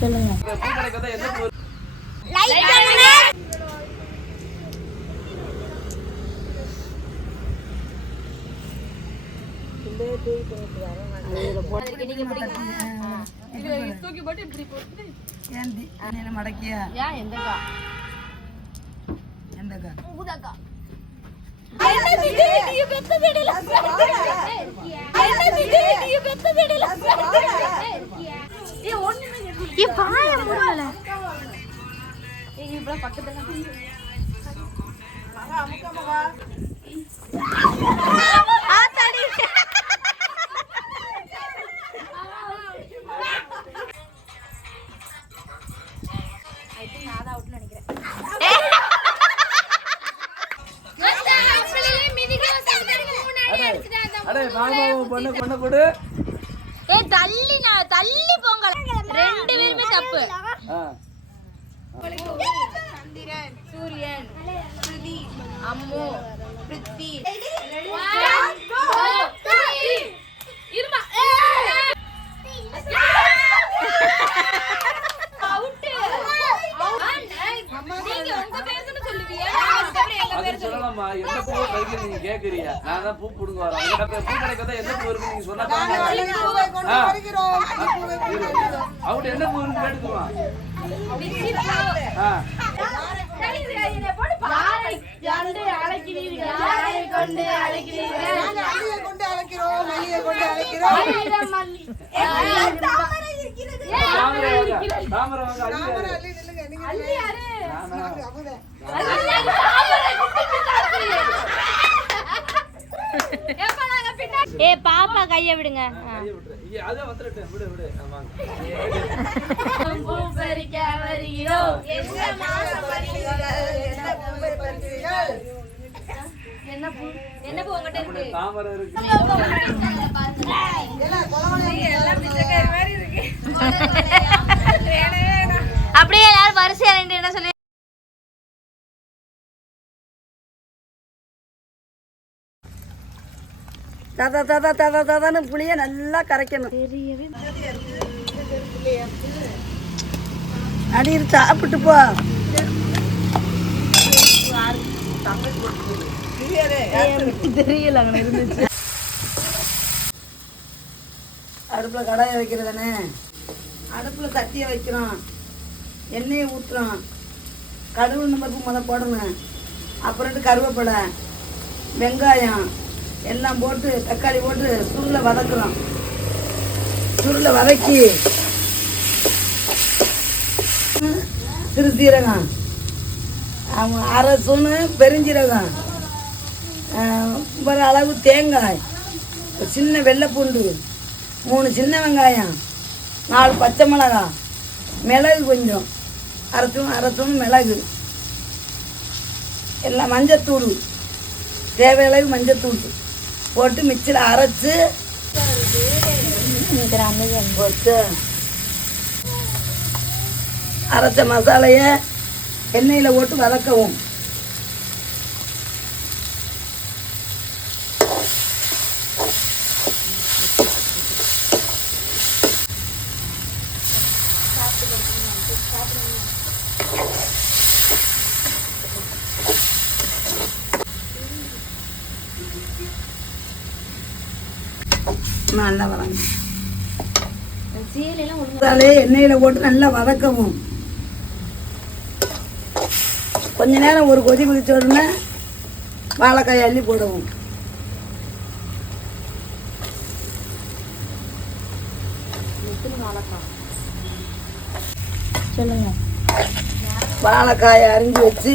சொல்லுங்க. மடக்கியா தள்ளி போங்க. 2 பேருமே தப்பு. சூரியன், ஸ்ருதி, அம்மு, பிருத்தி. கேக்குறியா? நான் தான் பூ புடுங்க வரேன். பூ கிடைக்காத என்ன பூ இருக்கு நீங்க சொன்னா அவட்டு என்ன பூ இருக்கு கேட்டுக்குவான். ஏ பாப்பா கைய விடுங்க. என்ன பூ உங்ககிட்ட இருக்கு? தாமரை இருக்கு. அப்படியே எல்லாரும் வரிசையா நின்று என்ன சொல்லி தாதான்னு புளிய நல்லா கரைக்கணும். அடி சாப்பிட்டு போ. தெரியல அங்கே இருந்துச்சு. அடுப்புல கடாயை வைக்கிறதானே, அடுப்புல சட்டியை வைக்கிறோம், எண்ணெயை ஊற்றுறோம், கடுகு பருப்பு முதல் போடணும், அப்புறம்ட்டு கருவேப்பிலை, வெங்காயம் எல்லாம் போட்டு தக்காளி போட்டு சுருளை வதக்குறோம். சுருளை வதக்கி சிறுசீரகம், அரை ஸ்பூனு பெருஞ்சீரகம், ஒரு அளவு தேங்காய், சின்ன வெள்ளைப்பூண்டு, 3 சின்ன வெங்காயம், 4 பச்சை மிளகாய், மிளகு கொஞ்சம் அரை ஸ்பூன் மிளகு, எல்லாம் மஞ்சத்தூள் தேவையளவு மஞ்சத்தூள் போட்டு மிக்சியில் அரைச்சி போட்டு அரைச்ச மசாலையை எண்ணெயில் போட்டு வதக்கவும். நல்லா வதங்க எண்ணெயில் போட்டு நல்லா வதக்கவும். கொஞ்ச நேரம் ஒரு கொதி குதிச்ச உடனே வாழைக்காய் அள்ளி போடவும். சொல்லுங்க. வாழைக்காயை அரிஞ்சு வச்சு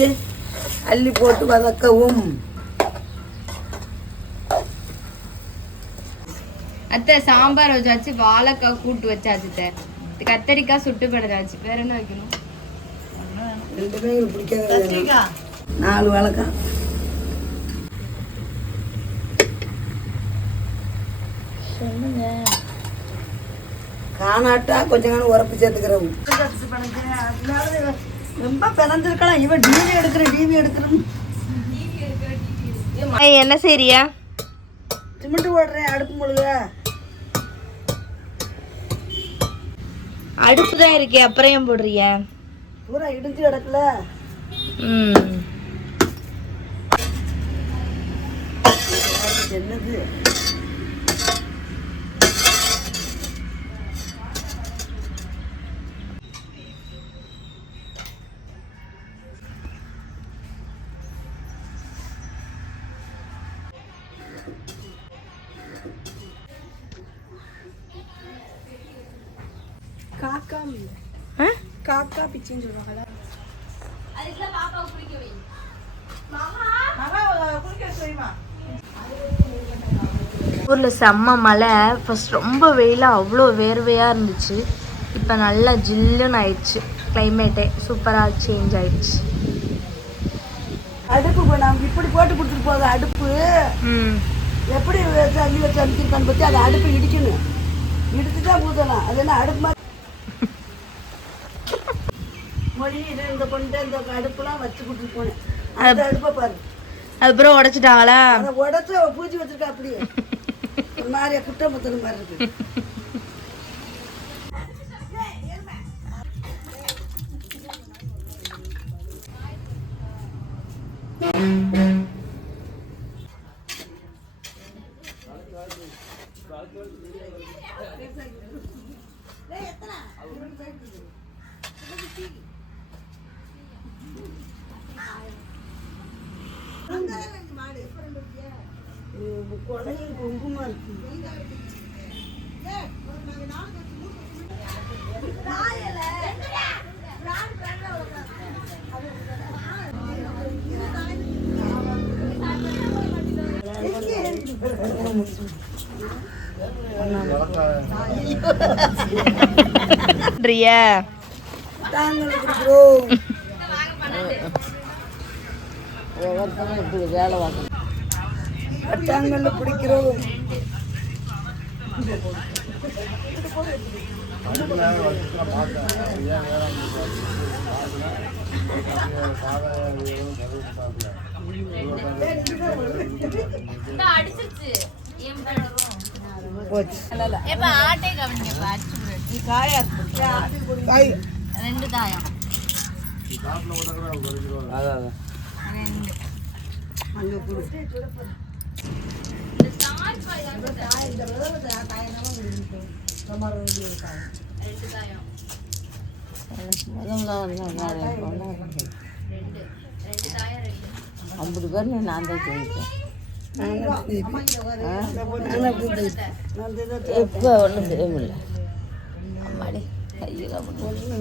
அள்ளி போட்டு வதக்கவும். அத்தை சாம்பார் வச்சாச்சு, வாழைக்காய் கூட்டு வச்சாச்சு, கத்தரிக்காய் சுட்டு படுதாச்சு. வேற என்ன வைக்கணும்? 2 பிடிக்காத 4 வாழைக்காய். சொல்லுங்க. காணாட்டா கொஞ்சம் உரப்பு சேர்த்துக்கிறோம். ரொம்ப பிறந்திருக்கலாம். இவன் டிவி எடுக்கிறோம். என்ன செய்றியா? சிமெண்ட் போடுறேன் அடுப்பு முழுக. அடுப்பு தான் இருக்கே, அப்புறம் ஏன் போடுறிய? பூரா இடிஞ்சு கிடக்கல. என்னது காக்கா பிச்சின்னு சொல்லுவாங்கல்ல. ஊரில் செம்ம மழை. ஃபர்ஸ்ட் ரொம்ப வெயிலாக அவ்வளோ வேர்வையாக இருந்துச்சு. இப்போ நல்லா ஜில்லுன்னு ஆயிடுச்சு. கிளைமேட்டே சூப்பராக சேஞ்ச் ஆயிடுச்சு. அடுப்பு நம்ம இப்படி போட்டு கொடுத்துட்டு போகுது. அடுப்பு எப்படி தண்ணி வச்சு அனுப்பிச்சிருக்கான்னு பற்றி அதை அடுப்பு இடிக்கணும். இடிச்சு தான் ஊற்றலாம். அது என்ன அடுப்பு மாதிரி மொழி இது இந்த கொண்டு இந்த அடுப்புலாம் வச்சு கொடுத்துட்டு போனேன். அந்த அடுப்பை பாரு. அதுக்கப்புறம் உடைச்சிட்டாங்களா? அதை உடச்சி பூச்சி வச்சிருக்கா. அப்படியே ஒரு மாதிரியா குற்றம் முத்தன மாதிரி இருக்கு. குழந்தைங்க குங்குமா இருக்கு. வேலை வாங்க பட்டாங்கல்ல பிடிக்கிறோம். ஐம்பது பேர் நான் தான் ஜெயிப்பேன். இப்போ ஒன்றும் செய்ய முடியல. அம்மாடி கையில் ஒன்று